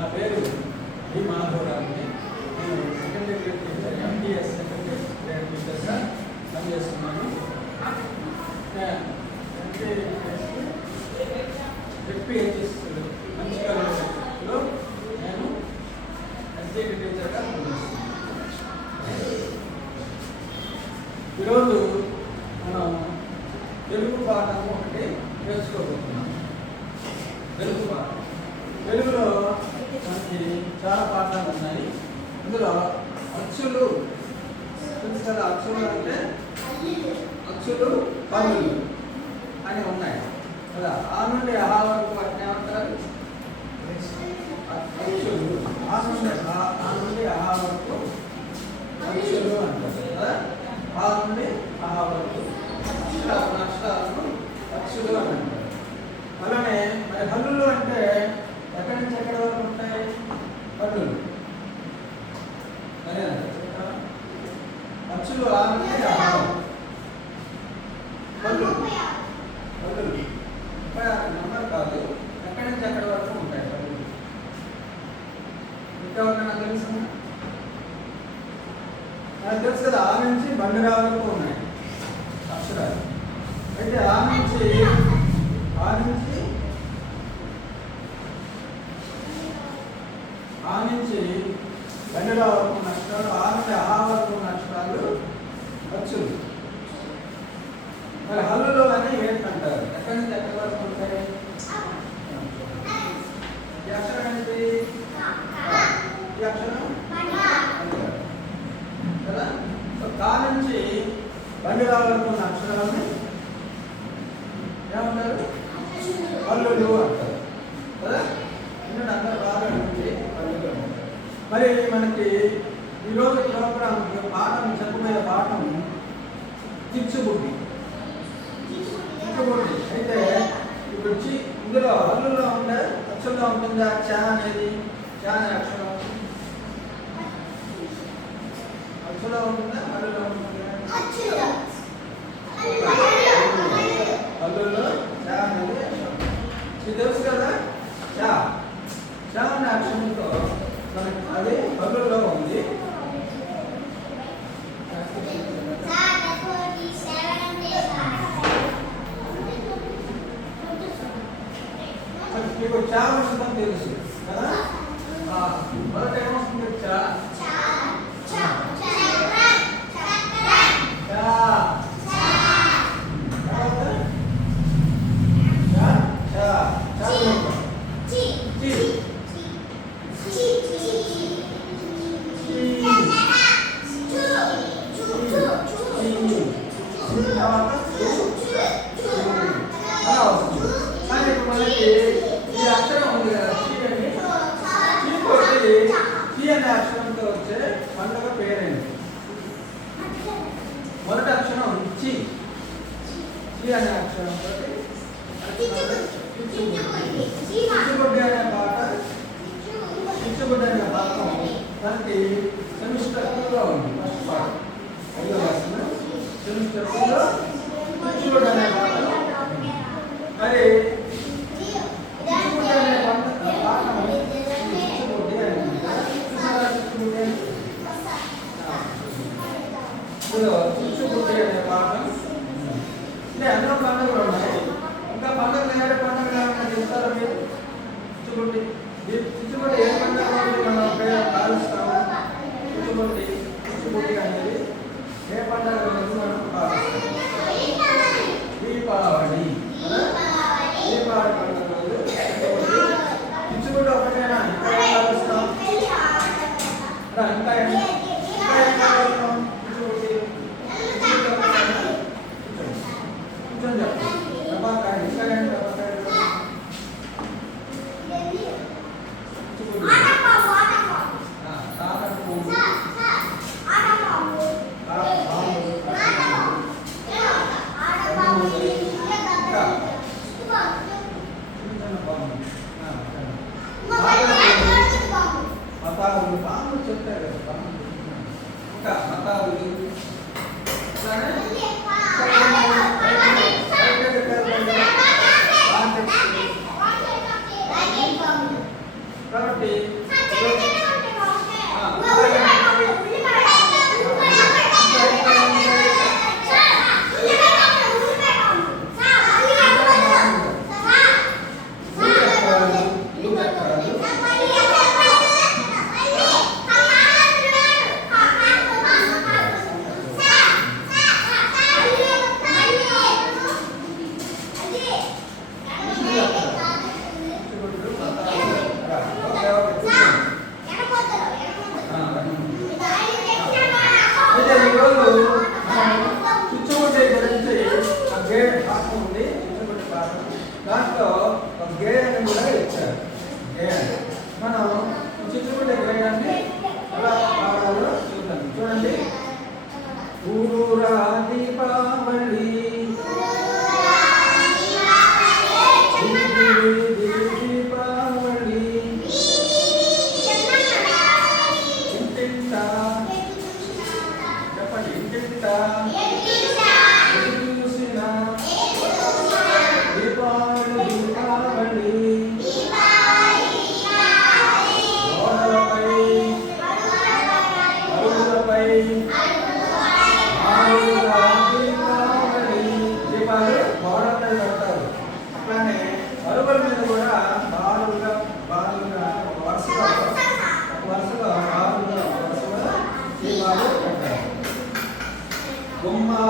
నా పేరు డి మాధవరావుని. నేను secondary grade teacher, MTS secondary grade టీచర్గా పనిచేస్తున్నాను. ఎఫ్పిహెచ్ఎస్ మంచిర్యాలలో నేను ఎస్జేటి టీచర్గా పనిచేస్తున్నాను. ఈరోజు మనం తెలుగు పాఠం ఒకటి నేర్చుకోబోతున్నాం. తెలుగు పాఠం, తెలుగులో మనకి చాలా పాఠాలు ఉన్నాయి. ఇందులో అచ్చులు తెలుసు కదా. అచ్చులు అంటే అచ్చులు, పనులు అని ఉన్నాయి కదా. ఆ నుండి ఆ వరకు వాటిని ఏమంటారు? అచ్చులు. ఆ నుండి ఆ వరకు అచ్చులు అంటారు కదా. ఆ నుండి ఆ వరకు అక్షరాలను అచ్చులు అని అంటారు. అలానే మరి హల్లులు అంటే ఎక్కడి నుంచి ఎక్కడి వరకు ఉంటాయి? హల్లులు అదే అచ్చులు. ఆ నుండి హల్లులు నంబర్ కాదు, ఎక్కడి నుంచి ఎక్కడి వరకు ఉంటాయి హల్లులు. ఇంకెవరికైనా తెలుసు? నాకు తెలుసు కదా. ఆ నుంచి బండిరా వరకు ఉన్నాయి అక్షరాలు. అయితే ఆ నుంచి బండిరా వరకు ఉన్న అక్షరాలు, ఆ నుండి ఆ వరకు ఉన్న అక్షరాలు అచ్చులు. మరి హల్లులు అని ఏంటంటారు? ఎక్కడి నుంచి ఎక్కడి వరకు ఉంటాయి? ఈ అక్షరం ఏంటి? ఈ అక్షరం కదా. కా నుంచి బండిరా వరకు ఉన్న అక్షరాలని ఏమంటారు? హల్లులు అంటారు కదా. ఎందుకంటే అందరూ బాగా ఉంటుంది హల్లులు. మరి మనకి ఈరోజు ప్రోగ్రామ్ పాఠం చెప్పబోయే పాఠం చిచ్చుబుడ్డి. అయితే ఇప్పుడు ఇందులో హల్లులో ఉండే అక్షరంలో ఉంటుందా? చా అనేది, చా అనే అక్షరం అచ్చులో ఉంటుందా? హల్లులో ఉంటుందా? హల్లులో చా అనేది అక్షరం. ఇది తెలుసు కదా. చా అనే అక్షరంతో మనకి అది హల్లులో ఉంది. మీకు చా వస్తుందని తెలుసు కదా. మొదట ఏమొస్తుంది? చా అక్షరంతో వచ్చే పండుగ పేరేంటి? మొదటి అక్షరం చి అనే అక్షరంతో చిచ్చుబుడ్డి అనే పాట, చిచ్చుబుడ్డి అనే పాఠం దానికి సెమిస్టర్ 2లో ఉంది. ఫస్ట్ పాఠం 5వ క్లాస్లో సెమిస్టర్ 2లో చిచ్చుబుడ్డి అనే పాఠం. మరి చిచ్చుబుడ్డి అనే పాఠం చిచ్చుబుడ్డి అనే పాఠం. అంటే ఎన్నో పండుగలు ఉన్నాయి. ఇంకా పండుగలు ఏడు పండుగలు ఏమైనా చెప్తారా మీరు? చిచ్చుబుడ్డి ఏ పండుగ మనం పాలిస్తాము? చిచ్చుబుడ్డి అనేది ఏ పండుగ మనం పాలిస్తాం? దీపావళి. దీపావళి పండుగ రోజు చిచ్చుబుడ్డి ఒకటేనా? ఇంకా పాలిస్తాం? ఇంకా పాములు చెప్తారు కదా. ఇంకా మతాలు కాబట్టి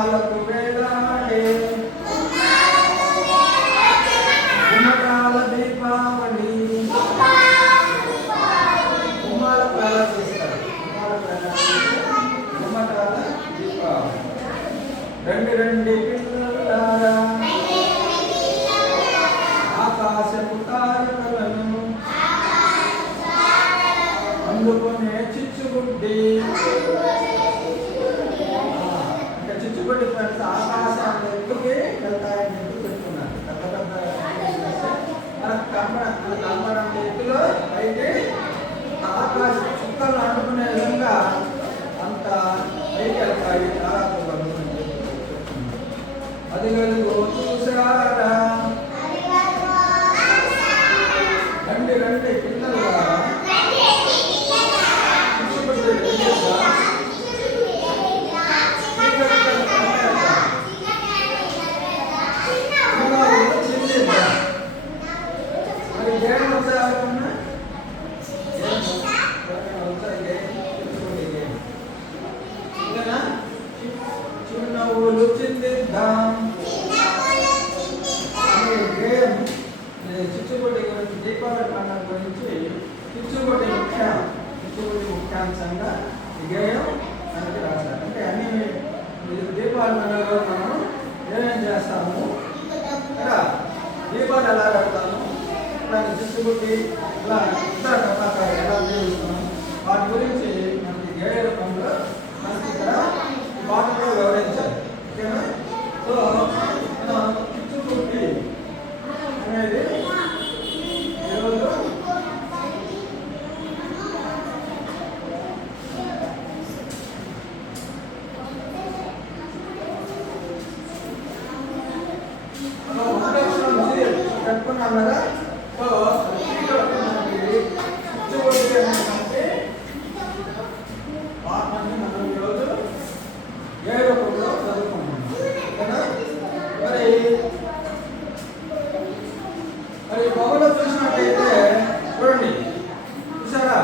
గుమ్మాలకు వేలాడే గుమ్మటాల దీపావళి. గుమ్మాలకు వేలా చేస్తారు. గుమ్మటాల దీపావళి. రండి రండి పిల్లలారా ఆకాశపు తారకలను అందుకునే చిచ్చుబుడ్డి. ఇంకా చిచ్చుబుడ్డి ఫ్రెండ్స్ ఆకాశాన్ని ఎందుకే వెళ్తాయని ఎందుకు పెట్టుకున్నారు. పెద్ద పెద్ద కనపడం ఎత్తులో అయితే ఆకాశ చుక్కలు అందుకునే విధంగా అంత పైకి వెళ్తాయి తారాకులు. అది వెలుగు చూసారా. రండి రండి పిల్లలు చిన్నవులు చిందిద్దాం. చిచ్చుబుడ్డి గురించి దీపావళి పండుగ గురించి చిచ్చుబుడ్డి ముఖ్యాంశంగా ఈ గేయం మనకి రాశారు. అంటే అన్ని దీపావళి పండుగలో మనం ఏమేం చేస్తాము కదా, దీపాలు ఎలా పెడతాము, ఇలా చిచ్చుబుడ్డి ఇలా ఇతర టపాకాయలు ఎలా ఉపయోగిస్తాము, వాటి గురించి మనకి గేయ రూపంలో మనకి ఇక్కడ పాటలో వివరించారు. ఓకేనా? సో మనం చిచ్చుబుడ్డి అనేది ఈరోజు కట్టుకున్నాం కదా. సో చిచ్చుబుడ్డి అంటే పాటని మనం ఈరోజు ఏ రూపంలో చదువుకుంటున్నాం కదా. మరి బొమ్మలో చూసినట్టయితే చూడండి, చూసారా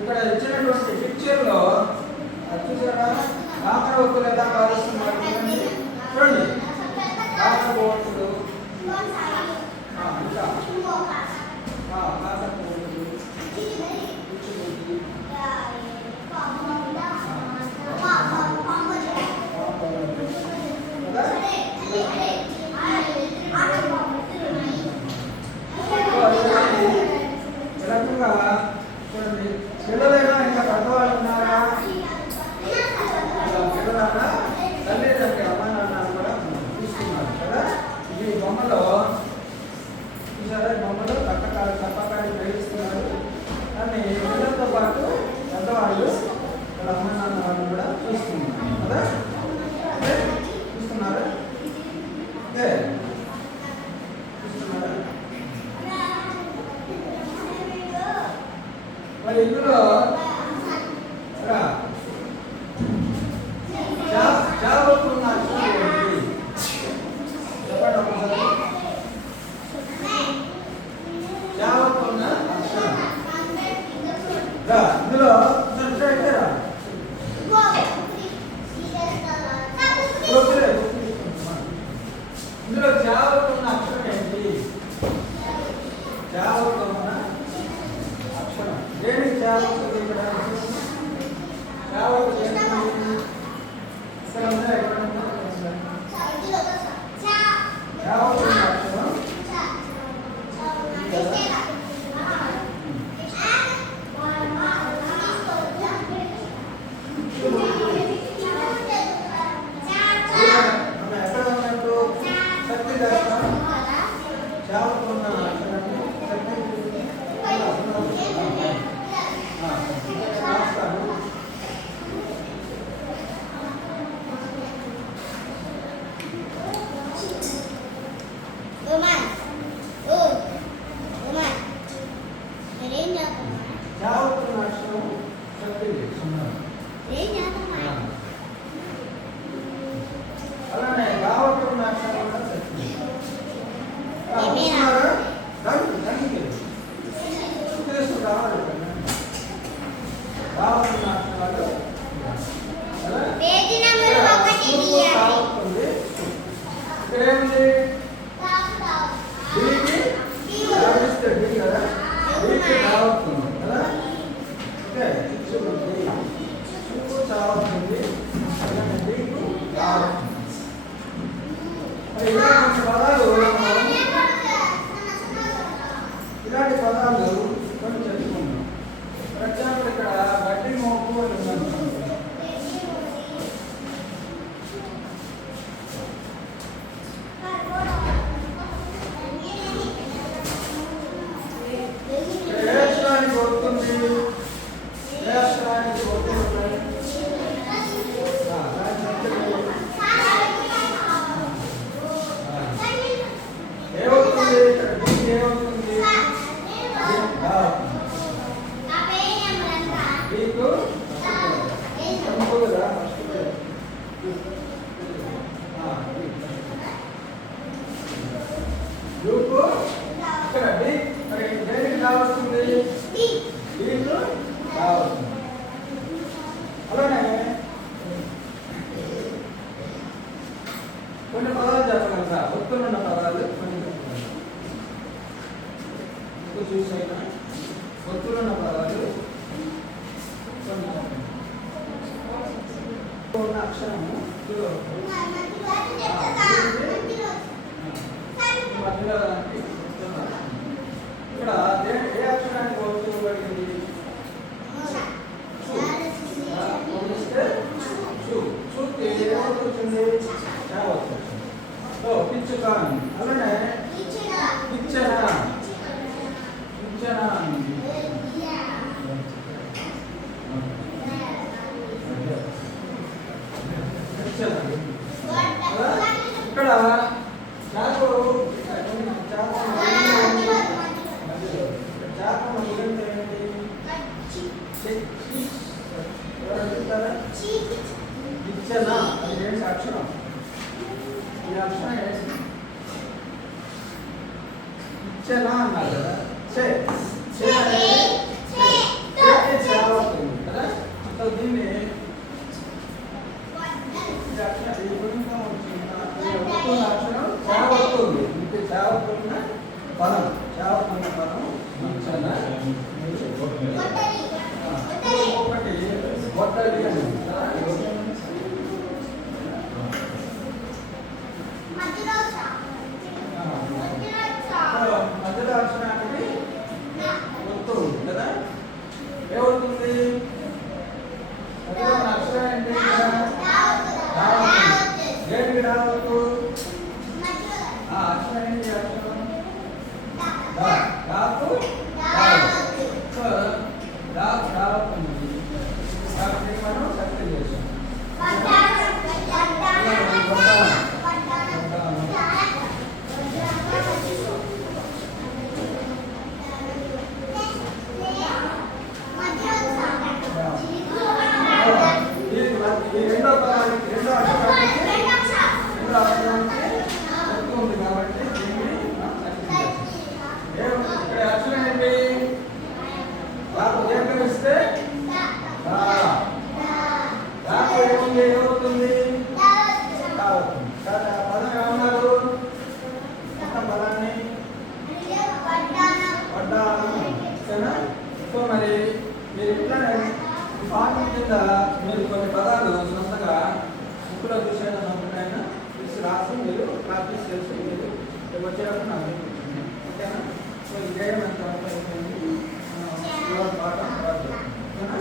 ఇక్కడ ఇచ్చినటువంటి పిక్చర్లో చూసారా కాకర ఒత్తులు ఎలా కాలుస్తున్నారు చూడండి. కాకర పోతులు ఇంకా కాకర పోతులు చూడండి. పిల్లలైనా ఇంకా పెద్దవాళ్ళు ఉన్నారా? పిల్లలైనా తల్లిదండ్రులు అమ్మ నాన్న కూడా చూస్తున్నారు కదా. ఈ బొమ్మలో చూసారా, బొమ్మలో తప్పకాయలు ప్రయోగిస్తున్నారు. కానీ పిల్లలతో పాటు పెద్దవాళ్ళు వాళ్ళ అమ్మ నాన్న వాళ్ళు కూడా చూస్తున్నారు కదా. చూస్తున్నారా? మరి ఇందులో జాబుకున్న అక్షరం ఏంటి చెప్పండి ఒకసారి. జాబుకున్న అక్షరం ఇందులో ఇందులో జాబుకున్న అక్షరం ఏంటి? జాబుకున్న అక్షరం దేనికి జాబుతుంది? ఇక్కడ జాబు ఇక్కడ ఉందా? ఎక్కడ ఉందా? జాబుకున్న అక్షరం ఎక్కడ ఉన్నట్టు శక్తి చేస్తాం. జాబుకున్న అక్షరాన్ని అలానే గావకున్న అక్షరం కూడా శక్తి. పేజీ నంబర్ 1 చావుతుంది కదా. ఓకే, చూడండి చూపు చావుతుంది, నీకు చావుతుంది. మరి ఇలాంటి పదాలు కొన్ని చదువుకుందాం. ఫర్ ఎగ్జాంపుల్ ఇక్కడ గడ్డి మోపు అని ఉందనుకోండి. కొన్ని పదాలు చెప్పగలరా? ఒత్తులున్న పదాలు కొన్ని చూసైనా ఒత్తులున్న పదాలు ఉన్న అక్షరము మధ్యలో ఇక్కడ ఏ అక్షరానికి ఒత్తు పడింది? పిచ్చుక అలానే పిచ్చన ఇక్కడ నాకు పిచ్చన అది ఏంటి అక్షరం? ఈ అక్షరం పిచ్చన అన్నారు కదా. అవుతుంది కదా. సో దీన్ని అక్షరం చావుతుంది, ఇంక చావుతున్న పదం పిచ్చన. ఒకటి గొడ్డలి అని మధ్యలో అక్షరానికి ఒత్తు ఉంది కదా. ఏమవుతుంది? మధ్యలో అక్షరం ఏంటి? ఏంటికి రావద్దు? ఆ అక్షరం ఏంటి? అక్షరం రాకు రావుతుంది. మనం సక్సెస్ చేసాం. రెండో అక్షరానికి ఉంది కాబట్టి ఇక్కడ అక్షరం ఏంటి? రాకు దీర్ఘమిస్తే రాకు ఏముంది? ఏమవుతుంది? కావుతుంది. పదం ఏమన్నారు? మొత్తం పదాన్ని పడ్డాను. సో మరి మీరు ఇట్లానే పాఠం కింద మీరు కొన్ని పదాలు సొంతగా బుక్లో చూసైనా సొంతకైనా తీసి రాసి మీరు ప్రాక్టీస్ చేసి మీరు వచ్చేటప్పుడు నాకు ఓకేనా. సో ఈ గేమ్ అంతా పాఠం ఓకేనా.